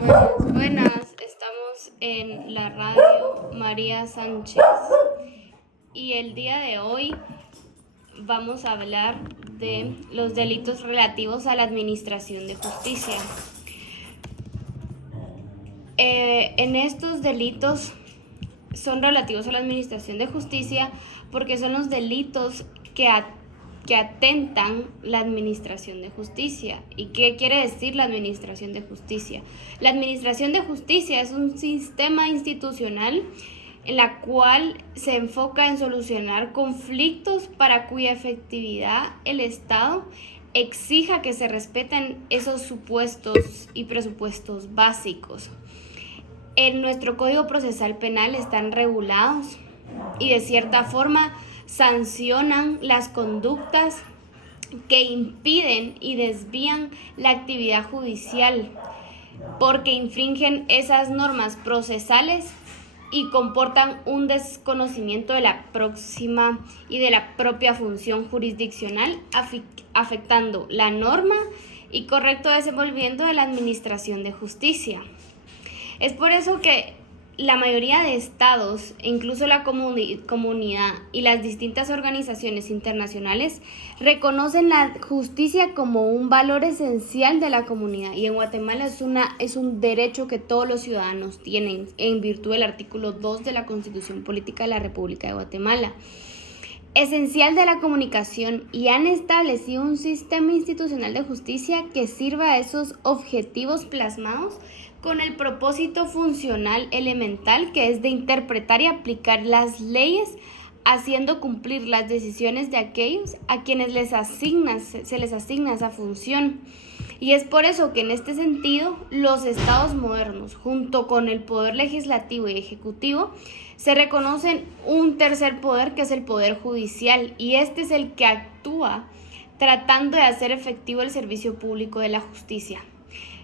Buenas, buenas. Estamos en la radio María Sánchez y el día de hoy vamos a hablar de los delitos relativos a la administración de justicia. En estos delitos son relativos a la administración de justicia porque son los delitos que atentan la administración de justicia. ¿Y qué quiere decir la administración de justicia? La administración de justicia es un sistema institucional en la cual se enfoca en solucionar conflictos para cuya efectividad el Estado exija que se respeten esos supuestos y presupuestos básicos. En nuestro Código Procesal Penal están regulados y de cierta forma sancionan las conductas que impiden y desvían la actividad judicial porque infringen esas normas procesales y comportan un desconocimiento de la próxima y de la propia función jurisdiccional, afectando la norma y correcto desenvolvimiento de la administración de justicia. Es por eso que la mayoría de estados, incluso la comunidad y las distintas organizaciones internacionales, reconocen la justicia como un valor esencial de la comunidad, y en Guatemala es un derecho que todos los ciudadanos tienen en virtud del artículo 2 de la Constitución Política de la República de Guatemala. Esencial de la comunicación, y han establecido un sistema institucional de justicia que sirva a esos objetivos plasmados con el propósito funcional elemental, que es de interpretar y aplicar las leyes, haciendo cumplir las decisiones de aquellos a quienes se les asigna esa función. Y es por eso que en este sentido los estados modernos, junto con el poder legislativo y ejecutivo, se reconocen un tercer poder, que es el poder judicial, y este es el que actúa tratando de hacer efectivo el servicio público de la justicia.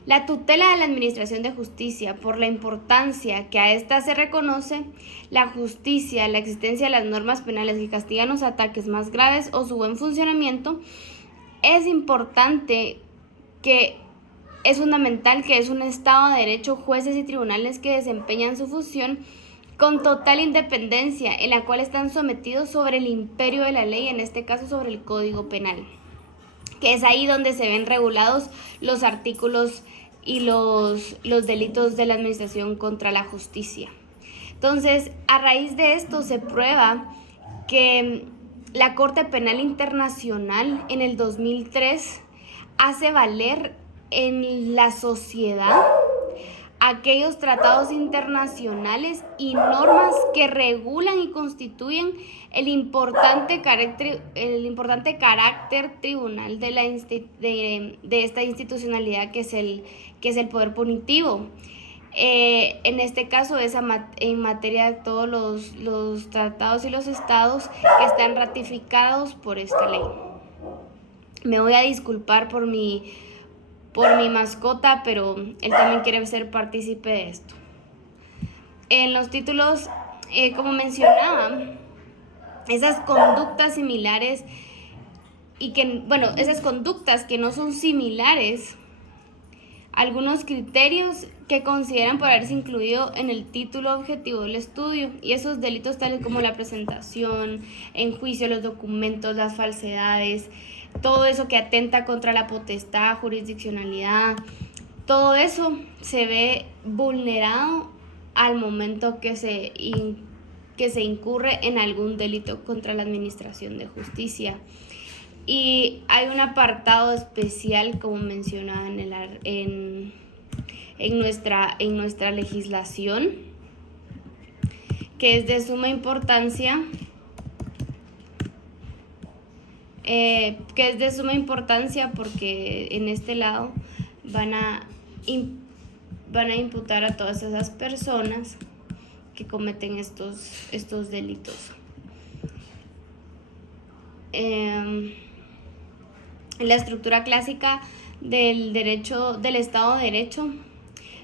La tutela de la administración de justicia, por la importancia que a esta se reconoce, la justicia, la existencia de las normas penales que castigan los ataques más graves o su buen funcionamiento, es importante que es fundamental que es un Estado de Derecho, jueces y tribunales que desempeñan su función con total independencia, en la cual están sometidos sobre el imperio de la ley, en este caso sobre el Código Penal, que es ahí donde se ven regulados los artículos y los delitos de la administración contra la justicia. Entonces, a raíz de esto se prueba que la Corte Penal Internacional en el 2003 hace valer en la sociedad aquellos tratados internacionales y normas que regulan y constituyen el importante carácter tribunal de esta institucionalidad que es el poder punitivo. En este caso es en materia de todos los tratados y los estados que están ratificados por esta ley. Me voy a disculpar por mi mascota, pero él también quiere ser partícipe de esto. En los títulos, como mencionaba, esas conductas similares esas conductas que no son similares, algunos criterios que consideran por haberse incluido en el título objetivo del estudio, y esos delitos tales como la presentación en juicio, los documentos, las falsedades, todo eso que atenta contra la potestad, jurisdiccionalidad, todo eso se ve vulnerado al momento que se incurre en algún delito contra la administración de justicia. Y hay un apartado especial, como mencionaba en nuestra legislación, que es de suma importancia, porque en este lado van a imputar a todas esas personas que cometen estos delitos. La estructura clásica del derecho, del Estado de Derecho,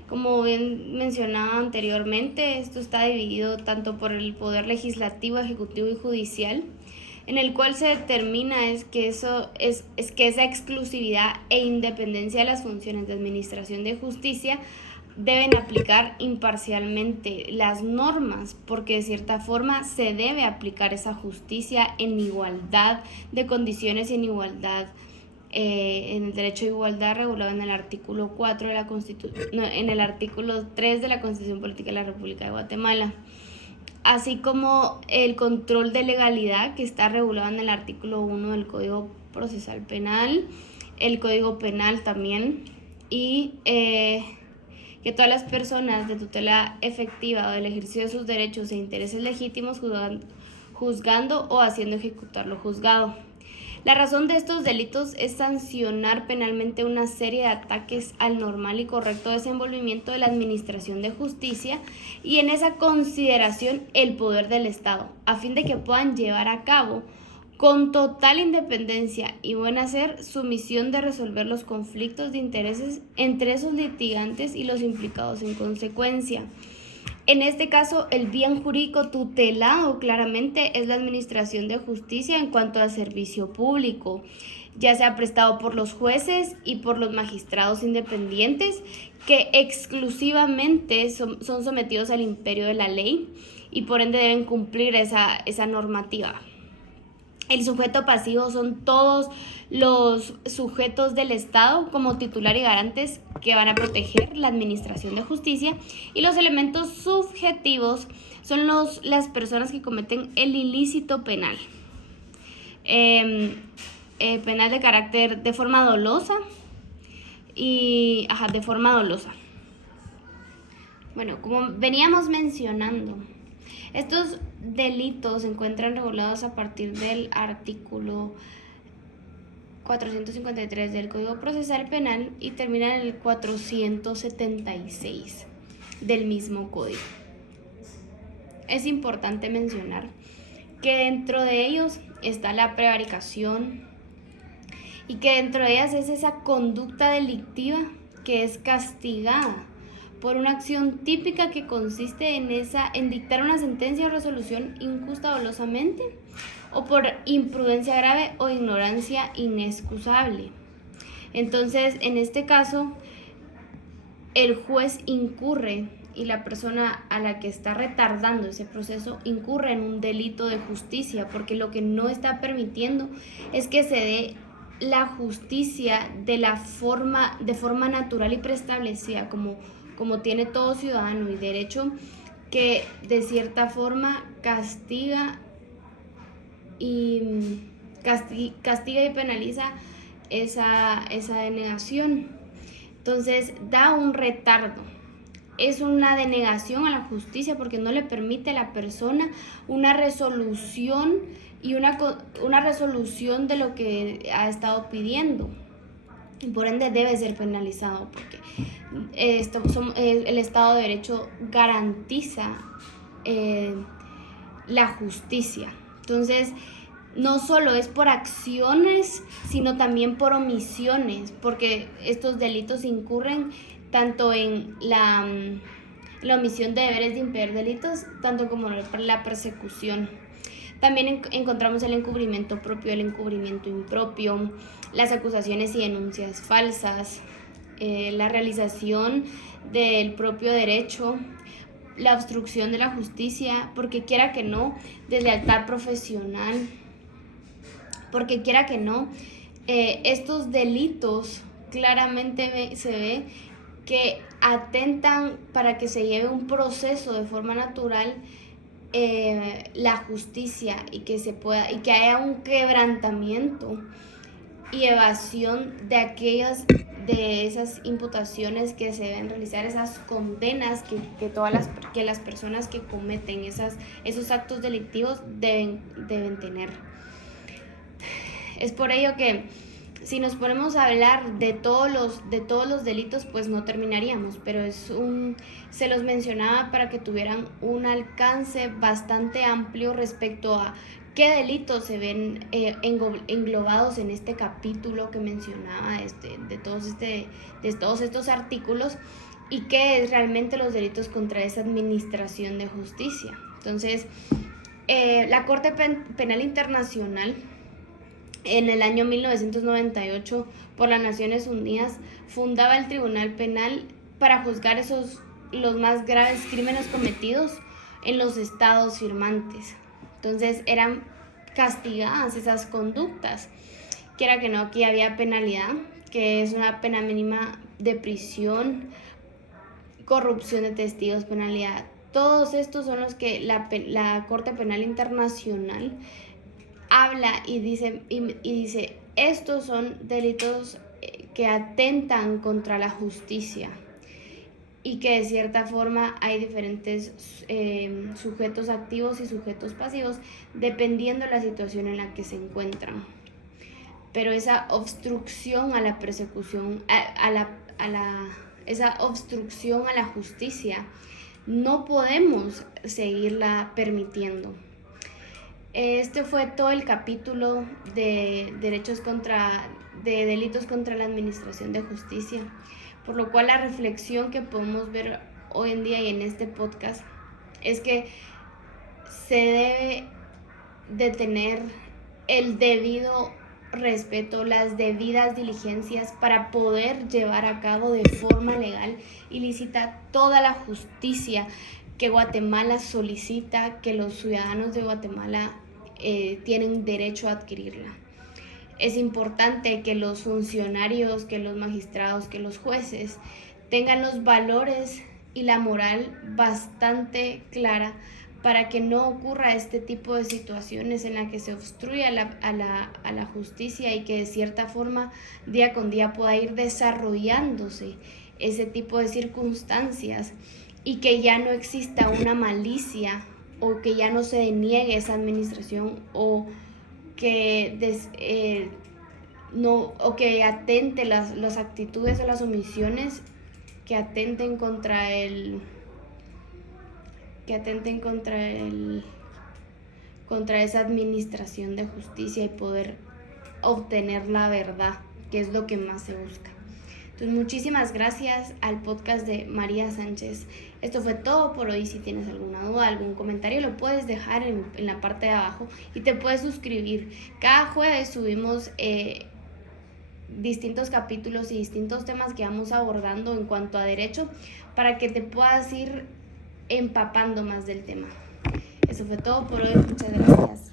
como bien mencionaba anteriormente, esto está dividido tanto por el poder legislativo, ejecutivo y judicial, en el cual se determina que esa exclusividad e independencia de las funciones de administración de justicia deben aplicar imparcialmente las normas, porque de cierta forma se debe aplicar esa justicia en igualdad de condiciones y en igualdad, en el derecho de igualdad regulado en el artículo 4 de la en el artículo 3 de la Constitución Política de la República de Guatemala, así como el control de legalidad que está regulado en el artículo 1 del Código Procesal Penal, el Código Penal también, y que todas las personas de tutela efectiva o del ejercicio de sus derechos e intereses legítimos juzgando o haciendo ejecutar lo juzgado. La razón de estos delitos es sancionar penalmente una serie de ataques al normal y correcto desenvolvimiento de la administración de justicia y en esa consideración el poder del Estado, a fin de que puedan llevar a cabo con total independencia y buen hacer su misión de resolver los conflictos de intereses entre esos litigantes y los implicados en consecuencia. En este caso, el bien jurídico tutelado claramente es la administración de justicia en cuanto al servicio público, ya sea prestado por los jueces y por los magistrados independientes que exclusivamente son sometidos al imperio de la ley y por ende deben cumplir esa normativa. El sujeto pasivo son todos los sujetos del Estado como titular y garantes que van a proteger la administración de justicia, y los elementos subjetivos son las personas que cometen el ilícito penal. Penal de carácter de forma dolosa y de forma dolosa. Bueno, como veníamos mencionando, estos delitos se encuentran regulados a partir del artículo 453 del Código Procesal Penal y terminan en el 476 del mismo código. Es importante mencionar que dentro de ellos está la prevaricación y que dentro de ellas es esa conducta delictiva que es castigada por una acción típica que consiste en dictar una sentencia o resolución injusta dolosamente o por imprudencia grave o ignorancia inexcusable. Entonces, en este caso, el juez incurre y la persona a la que está retardando ese proceso incurre en un delito de justicia, porque lo que no está permitiendo es que se dé la justicia de forma natural y preestablecida, como tiene todo ciudadano y derecho, que de cierta forma castiga y penaliza esa denegación. Entonces da un retardo, es una denegación a la justicia porque no le permite a la persona una resolución y una resolución de lo que ha estado pidiendo, y por ende debe ser penalizado porque el Estado de Derecho garantiza la justicia. Entonces, no solo es por acciones, sino también por omisiones, porque estos delitos incurren tanto en la omisión de deberes de impedir delitos, tanto como la persecución. También encontramos el encubrimiento propio, el encubrimiento impropio, las acusaciones y denuncias falsas, la realización del propio derecho, la obstrucción de la justicia, porque quiera que no, deslealtad profesional, porque quiera que no, estos delitos claramente se ve que atentan para que se lleve un proceso de forma natural la justicia y que haya un quebrantamiento y evasión de esas imputaciones que se deben realizar, esas condenas que las personas que cometen esos actos delictivos deben tener. Es por ello que si nos ponemos a hablar de todos los delitos, pues no terminaríamos, pero se los mencionaba para que tuvieran un alcance bastante amplio respecto a qué delitos se ven englobados en este capítulo que mencionaba de todos estos artículos, y qué es realmente los delitos contra esa administración de justicia. Entonces, la Corte Penal Internacional, en el año 1998, por las Naciones Unidas, fundaba el Tribunal Penal para juzgar los más graves crímenes cometidos en los estados firmantes. Entonces eran castigadas esas conductas. Quiera que no, aquí había penalidad, que es una pena mínima de prisión, corrupción de testigos, penalidad. Todos estos son los que la Corte Penal Internacional habla y dice, estos son delitos que atentan contra la justicia y que de cierta forma hay diferentes sujetos activos y sujetos pasivos dependiendo de la situación en la que se encuentran. Pero esa obstrucción a la persecución, esa obstrucción a la justicia, no podemos seguirla permitiendo. Este fue todo el capítulo de delitos contra la administración de justicia, por lo cual la reflexión que podemos ver hoy en día y en este podcast es que se debe de tener el debido respeto, las debidas diligencias para poder llevar a cabo de forma legal y lícita toda la justicia que Guatemala solicita, que los ciudadanos de Guatemala tienen derecho a adquirirla. Es importante que los funcionarios, que los magistrados, que los jueces tengan los valores y la moral bastante clara para que no ocurra este tipo de situaciones en la que se obstruye a la justicia y que de cierta forma día con día pueda ir desarrollándose ese tipo de circunstancias y que ya no exista una malicia o que ya no se deniegue esa administración o que atente las actitudes o las omisiones que atenten contra esa administración de justicia y poder obtener la verdad, que es lo que más se busca. Entonces, muchísimas gracias al podcast de María Sánchez. Esto fue todo por hoy. Si tienes alguna duda, algún comentario, lo puedes dejar en la parte de abajo y te puedes suscribir. Cada jueves subimos distintos capítulos y distintos temas que vamos abordando en cuanto a derecho para que te puedas ir empapando más del tema. Eso fue todo por hoy. Muchas gracias.